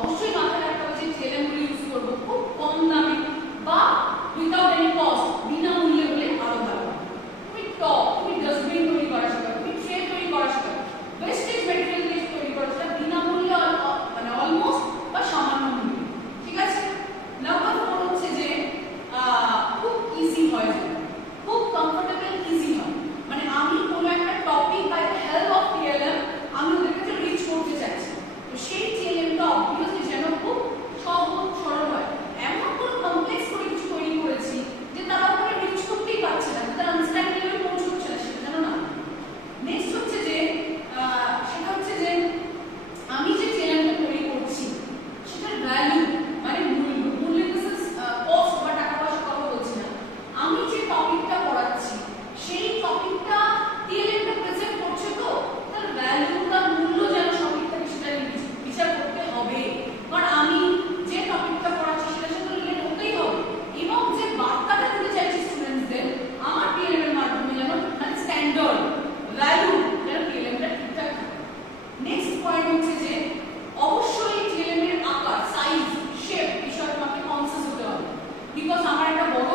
অবশ্যই মাথায় রাখতে হবে যে টিএলএম গুলো ইউজ করব খুব কম দামে বা উইদাউট এনি কস্ট, বিনামূল্যে হলে আরো ভালো হয়। তুমি টপ, তুমি ডাস্টবিন তৈরি করা শেখাবে, তুমি ট্রে তৈরি করা শেখাবে, ওয়েস্টেজ ম্যাটেরিয়াল দিয়ে তৈরি করা শেখাবে বিনামূল্যে, মানে অলমোস্ট বা সামান্য মূল্যে। ঠিক আছে। নাম্বার 4 হচ্ছে যে খুব ইজি হয়, যাবে খুব কমফোর্টেবল, ইজি হয়। মানে আমি কোনো একটা topic by the help of TLM আমি ওদের কাছে রিচ করতে চাইছি, তো সেই টিএলএমটা অবভিয়াসলি যেন খুব সহজ সরল হয়। এমন কোনো কমপ্লেক্স করে কিছু তৈরি করেছি যে তারা ওখানে রিচ করতেই পারছে না, তারা আন্ডারস্ট্যান্ডিং লেভেল পৌঁছচ্ছে না, সেটা যেন না। নেক্সট হচ্ছে যে সেটা হচ্ছে যে আমি যে টিএলএমটা তৈরি করছি সেটার ভ্যালু, মানে মূল্য, মূল্য ইন দ্য সেন্স কস্ট বা টাকা পয়সা কথা বলছি না। আমি যে টপিকটা পড়াচ্ছি সেই টপিকটা টিএলএমটা প্রেজেন্ট করছে, তো তার ভ্যালু, তার মূল্য যেন সঠিক থাকে সেটা বিচার করতে হবে। কারণ আমি যে টপিকটা পড়াচ্ছি সেটার সাথে রিলেট হতেই হবে, এবং যে বার্তাটা দিতে চাইছি স্টুডেন্টসদের আমার টিএলএম এর মাধ্যমে যেন মানে স্ট্যান্ডার্ড ভ্যালু যেন টিএলএমটা ঠিকঠাক থাকে। নেক্সট পয়েন্ট হচ্ছে যে অবশ্যই টিএলএম এর আকার, সাইজ, শেপ বিষয়ে তোমাকে কনসিয়াস হতে হবে। বিকজ আমার একটা বড়